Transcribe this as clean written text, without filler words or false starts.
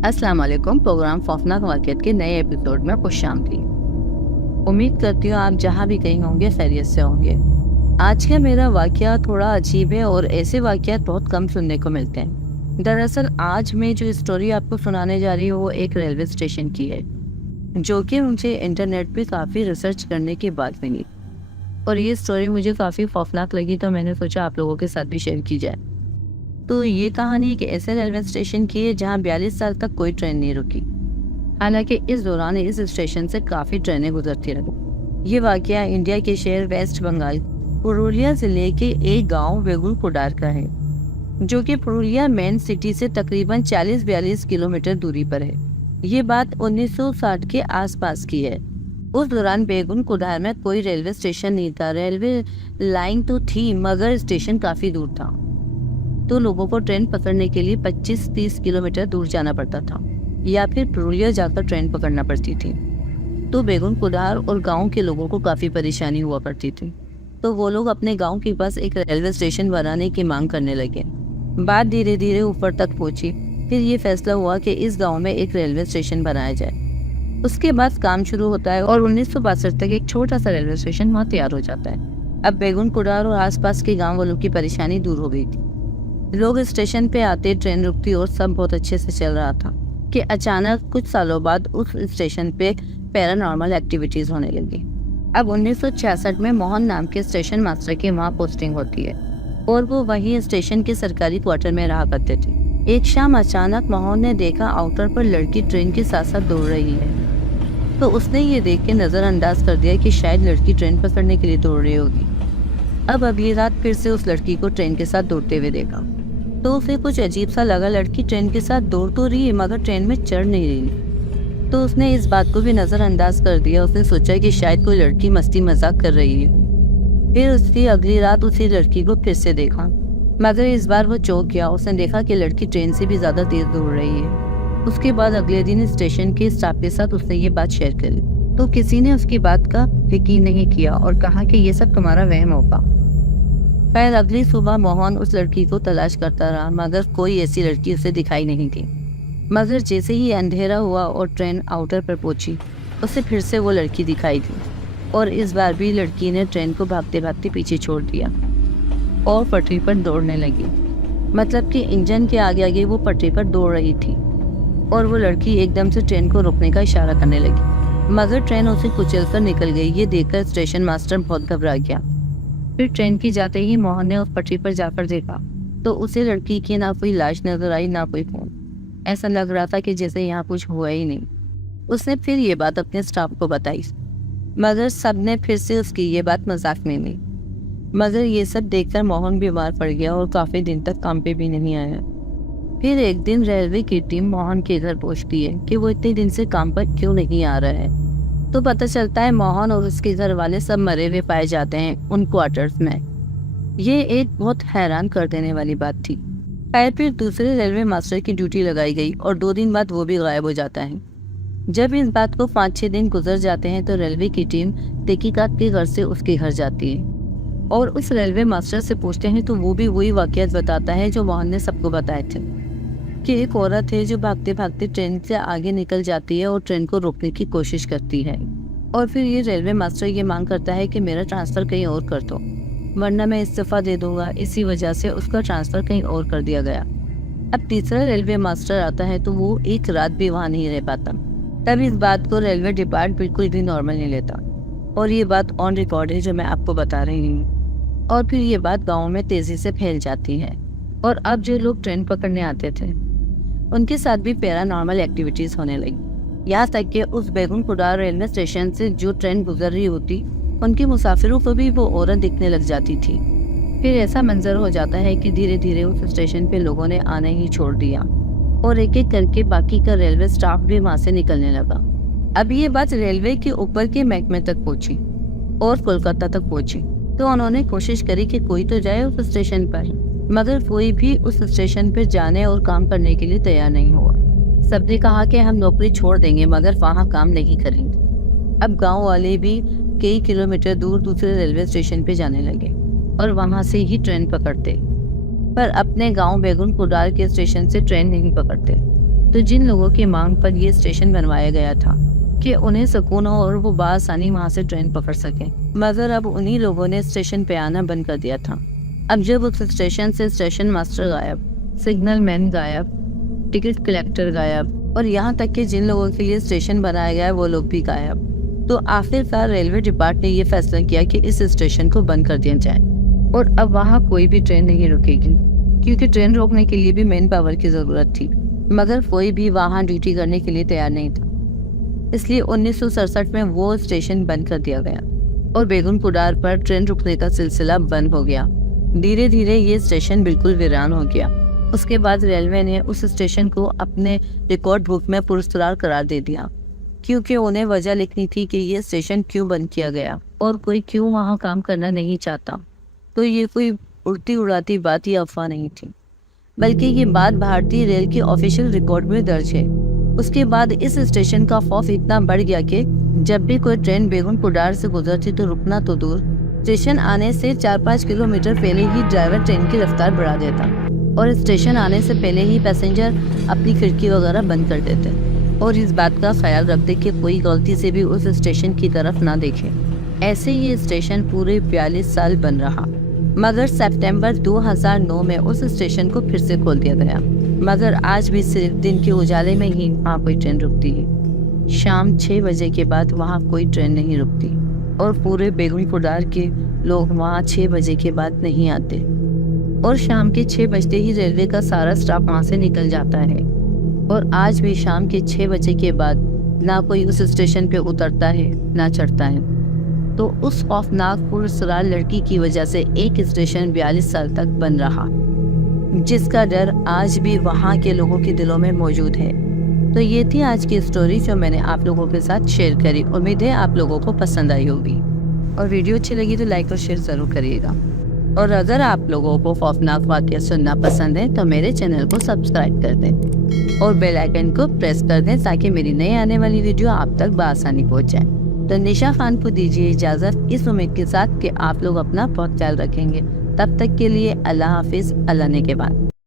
अस्सलाम वालेकुम। प्रोग्राम खौफनाक वाक़ियत के नए एपिसोड में खुशामदीद। उम्मीद करती हूँ आप जहाँ भी कहीं होंगे खैरियत से होंगे। आज का मेरा वाक़या थोड़ा अजीब है और ऐसे वाक़यात बहुत कम सुनने को मिलते हैं। दरअसल आज मैं जो स्टोरी आपको सुनाने जा रही हूँ वो एक रेलवे स्टेशन की है, जो कि मुझे इंटरनेट पे काफ़ी रिसर्च करने के बाद मिली। और ये स्टोरी मुझे काफ़ी खौफनाक लगी, तो मैंने सोचा आप लोगों के साथ भी शेयर की जाए। तो ये कहानी एक ऐसे रेलवे स्टेशन की है जहाँ 42 साल तक कोई ट्रेन नहीं रुकी। हालांकि इस दौरान इस स्टेशन से काफ़ी ट्रेनें गुजरती रही। ये वाकया इंडिया के शहर वेस्ट बंगाल पुरुलिया जिले के एक गांव वेगुलकोडार का है, जो कि पुरुलिया मेन सिटी से तकरीबन 40-42 किलोमीटर दूरी पर है। ये बात 1960 के आसपास की है। उस दौरान बेगुनकुडार में कोई रेलवे स्टेशन नहीं था। रेलवे लाइन तो थी मगर स्टेशन काफ़ी दूर था, तो लोगों को ट्रेन पकड़ने के लिए 25-30 किलोमीटर दूर जाना पड़ता था या फिर पुरुलिया जाकर ट्रेन पकड़ना पड़ती थी। तो बेगुनकुडार और गांव के लोगों को काफ़ी परेशानी हुआ करती थी, तो वो लोग अपने गांव के पास एक रेलवे स्टेशन बनाने की मांग करने लगे। बात धीरे धीरे ऊपर तक पहुंची। फिर ये फैसला हुआ कि इस गाँव में एक रेलवे स्टेशन बनाया जाए। उसके बाद काम शुरू होता है और 1962 तक एक छोटा सा रेलवे स्टेशन वहाँ तैयार हो जाता है। अब बेगुनकुडार और आसपास के गाँव वालों की परेशानी दूर हो गई थी। लोग स्टेशन पे आते, ट्रेन रुकती और सब बहुत अच्छे से चल रहा था कि अचानक कुछ सालों बाद उस स्टेशन पे पैरानॉर्मल एक्टिविटीज होने लगी। अब 1966 में मोहन नाम के स्टेशन मास्टर की वहाँ पोस्टिंग होती है और वो वही स्टेशन के सरकारी क्वार्टर में रहा करते थे। एक शाम अचानक मोहन ने देखा आउटर पर लड़की ट्रेन के साथ साथ दौड़ रही है। तो उसने ये देख के नज़रअंदाज कर दिया कि शायद लड़की ट्रेन पकड़ने के लिए दौड़ रही होगी। अब अगली रात फिर से उस लड़की को ट्रेन के साथ दौड़ते हुए देखा, तो उसे कुछ अजीब सा लगा। लड़की ट्रेन के साथ दौड़ तो रही है मगर ट्रेन में चढ़ नहीं रही। तो उसने इस बात को भी नज़रअंदाज कर दिया। उसने सोचा कि शायद कोई लड़की मस्ती मजाक कर रही है। फिर उसकी अगली रात उसी लड़की को फिर से देखा, मगर इस बार वो चौंक गया। उसने देखा कि लड़की ट्रेन से भी ज़्यादा तेज दौड़ रही है। उसके बाद अगले दिन स्टेशन के स्टाफ के साथ उसने ये बात शेयर करी, तो किसी ने उसकी बात का यकीन नहीं किया और कहा कि ये सब तुम्हारा वहम होगा। फिर अगली सुबह मोहन उस लड़की को तलाश करता रहा, मगर कोई ऐसी लड़की उसे दिखाई नहीं थी। मगर जैसे ही अंधेरा हुआ और ट्रेन आउटर पर पहुंची, उसे फिर से वो लड़की दिखाई दी और इस बार भी लड़की ने ट्रेन को भागते भागते पीछे छोड़ दिया और पटरी पर दौड़ने लगी। मतलब कि इंजन के आगे आगे वो पटरी पर दौड़ रही थी और वो लड़की एकदम से ट्रेन को रोकने का इशारा करने लगी, मगर ट्रेन उसे कुचलकर निकल गई। ये देखकर स्टेशन मास्टर बहुत घबरा गया। फिर ट्रेन की जाते ही मोहन ने उस पटरी पर जाकर देखा, तो उसे लड़की की ना कोई लाश नजर आई ना कोई खून। ऐसा लग रहा था कि जैसे यहाँ कुछ हुआ ही नहीं। उसने फिर ये बात अपने स्टाफ को बताई, मगर सबने फिर से उसकी ये बात मजाक में ली। मगर ये सब देखकर मोहन बीमार पड़ गया और काफ़ी दिन तक काम पे भी नहीं आया। फिर एक दिन रेलवे की टीम मोहन के घर पहुँचती है कि वो इतने दिन से काम पर क्यों नहीं आ रहा है। तो पता चलता है मोहन और उसके घर वाले सब मरे हुए पाए जाते हैं उन क्वार्टर्स में। ये एक बहुत हैरान कर देने वाली बात थी। फिर दूसरे रेलवे मास्टर की ड्यूटी लगाई गई और 2 दिन बाद वो भी गायब हो जाता है। जब इस बात को 5-6 दिन गुजर जाते हैं तो रेलवे की टीम तहकीकात के घर से उसके घर जाती है और उस रेलवे मास्टर से पूछते हैं, तो वो भी वही वाक़यात बताता है जो मोहन ने सबको बताए थे कि एक औरत है जो भागते भागते ट्रेन से आगे निकल जाती है और ट्रेन को रोकने की कोशिश करती है। और फिर ये रेलवे मास्टर ये मांग करता है कि मेरा ट्रांसफ़र कहीं और कर दो, वरना मैं इस्तीफ़ा दे दूंगा। इसी वजह से उसका ट्रांसफ़र कहीं और कर दिया गया। अब तीसरा रेलवे मास्टर आता है तो वो एक रात भी वहाँ नहीं रह पाता। तब इस बात को रेलवे डिपार्टमेंट बिल्कुल भी नॉर्मल नहीं लेता और ये बात ऑन रिकॉर्ड है जो मैं आपको बता रही हूँ। और फिर ये बात गाँव में तेज़ी से फैल जाती है और अब जो लोग ट्रेन पकड़ने आते थे उनके साथ भी पैरानॉर्मल एक्टिविटीज़ होने लगी। यहाँ तक कि उस बेगुनकुडार रेलवे स्टेशन से जो ट्रेन गुजर रही होती उनके मुसाफिरों को भी वो औरत दिखने लग जाती थी। फिर ऐसा मंजर हो जाता है कि धीरे धीरे उस स्टेशन पे लोगों ने आना ही छोड़ दिया और एक एक करके बाकी का रेलवे स्टाफ भी वहाँ से निकलने लगा। अब ये बात रेलवे के ऊपर के महकमे तक पहुँची और कोलकाता तक पहुँची, तो उन्होंने कोशिश करी कि कोई तो जाए उस स्टेशन पर, मगर कोई भी उस स्टेशन पर जाने और काम करने के लिए तैयार नहीं हुआ। सबने कहा कि हम नौकरी छोड़ देंगे मगर वहाँ काम नहीं करेंगे। अब गांव वाले भी कई किलोमीटर दूर दूसरे रेलवे स्टेशन पे जाने लगे और वहाँ से ही ट्रेन पकड़ते, पर अपने गांव बेगुनकुडार के स्टेशन से ट्रेन नहीं पकड़ते। तो जिन लोगों की मांग पर ये स्टेशन बनवाया गया था कि उन्हें सुकून हो और वो बआसानी वहाँ से ट्रेन पकड़ सकें, मगर अब उन्हीं लोगों ने स्टेशन पे आना बंद कर दिया था। अब जब उस स्टेशन से स्टेशन मास्टर गायब, सिग्नल मैन गायब, टिकट कलेक्टर गायब और यहाँ तक कि जिन लोगों के लिए स्टेशन बनाया गया है वो लोग भी गायब, तो आखिरकार रेलवे डिपार्टमेंट ने ये फैसला किया कि इस स्टेशन को बंद कर दिया जाए और अब वहाँ कोई भी ट्रेन नहीं रुकेगी, क्योंकि ट्रेन रोकने के लिए भी मैन पावर की ज़रूरत थी, मगर कोई भी वहाँ ड्यूटी करने के लिए तैयार नहीं था। इसलिए 1967 में वो स्टेशन बंद कर दिया गया और बेगम कुडार पर ट्रेन रुकने का सिलसिला बंद हो गया। धीरे धीरे ये स्टेशन बिल्कुल वीरान हो गया। उसके बाद रेलवे ने उस स्टेशन को अपने रिकॉर्ड बुक में पुरस्कार करार दे दिया, क्योंकि उन्हें वजह लिखनी थी कि ये स्टेशन क्यों बंद किया गया और कोई क्यों वहाँ काम करना नहीं चाहता। तो ये कोई उड़ती उड़ाती बात या अफवाह नहीं थी, बल्कि ये बात भारतीय रेल के ऑफिशियल रिकॉर्ड में दर्ज है। उसके बाद इस स्टेशन का खौफ इतना बढ़ गया कि जब भी कोई ट्रेन बेगम कुडार से गुजरती तो रुकना तो दूर, स्टेशन आने से 4-5 किलोमीटर पहले ही ड्राइवर ट्रेन की रफ्तार बढ़ा देता और स्टेशन आने से पहले ही पैसेंजर अपनी खिड़की वगैरह बंद कर देते और इस बात का ख्याल रखते कि कोई गलती से भी उस स्टेशन की तरफ ना देखे। ऐसे ही स्टेशन पूरे 42 साल बन रहा, मगर सितंबर 2009 में उस स्टेशन को फिर से खोल दिया गया। मगर आज भी सिर्फ दिन के उजाले में ही वहाँ कोई ट्रेन रुकती है। शाम 6 बजे के बाद वहाँ कोई ट्रेन नहीं रुकती और पूरे बेगम कुडार के लोग वहाँ 6 बजे के बाद नहीं आते और शाम के 6 बजते ही रेलवे का सारा स्टाफ वहाँ से निकल जाता है और आज भी शाम के 6 बजे के बाद ना कोई उस स्टेशन पे उतरता है ना चढ़ता है। तो उस खौफनाक पुरस्कार लड़की की वजह से एक स्टेशन 42 साल तक बन रहा, जिसका डर आज भी वहाँ के लोगों के दिलों में मौजूद है। तो ये थी आज की स्टोरी जो मैंने आप लोगों के साथ शेयर करी। उम्मीद है आप लोगों को पसंद आई होगी और वीडियो अच्छी लगी तो लाइक और शेयर ज़रूर करिएगा। और अगर आप लोगों को खौफनाक वाक़या सुनना पसंद है तो मेरे चैनल को सब्सक्राइब कर दें और बेल आइकन को प्रेस कर दें ताकि मेरी नई आने वाली वीडियो आप तक बआसानी पहुँच जाए। तो निशा खान को दीजिए इजाज़त, इस उम्मीद के साथ कि आप लोग अपना बहुत ख्याल रखेंगे। तब तक के लिए अल्लाह हाफिज़, अल्लाह ने के बाद।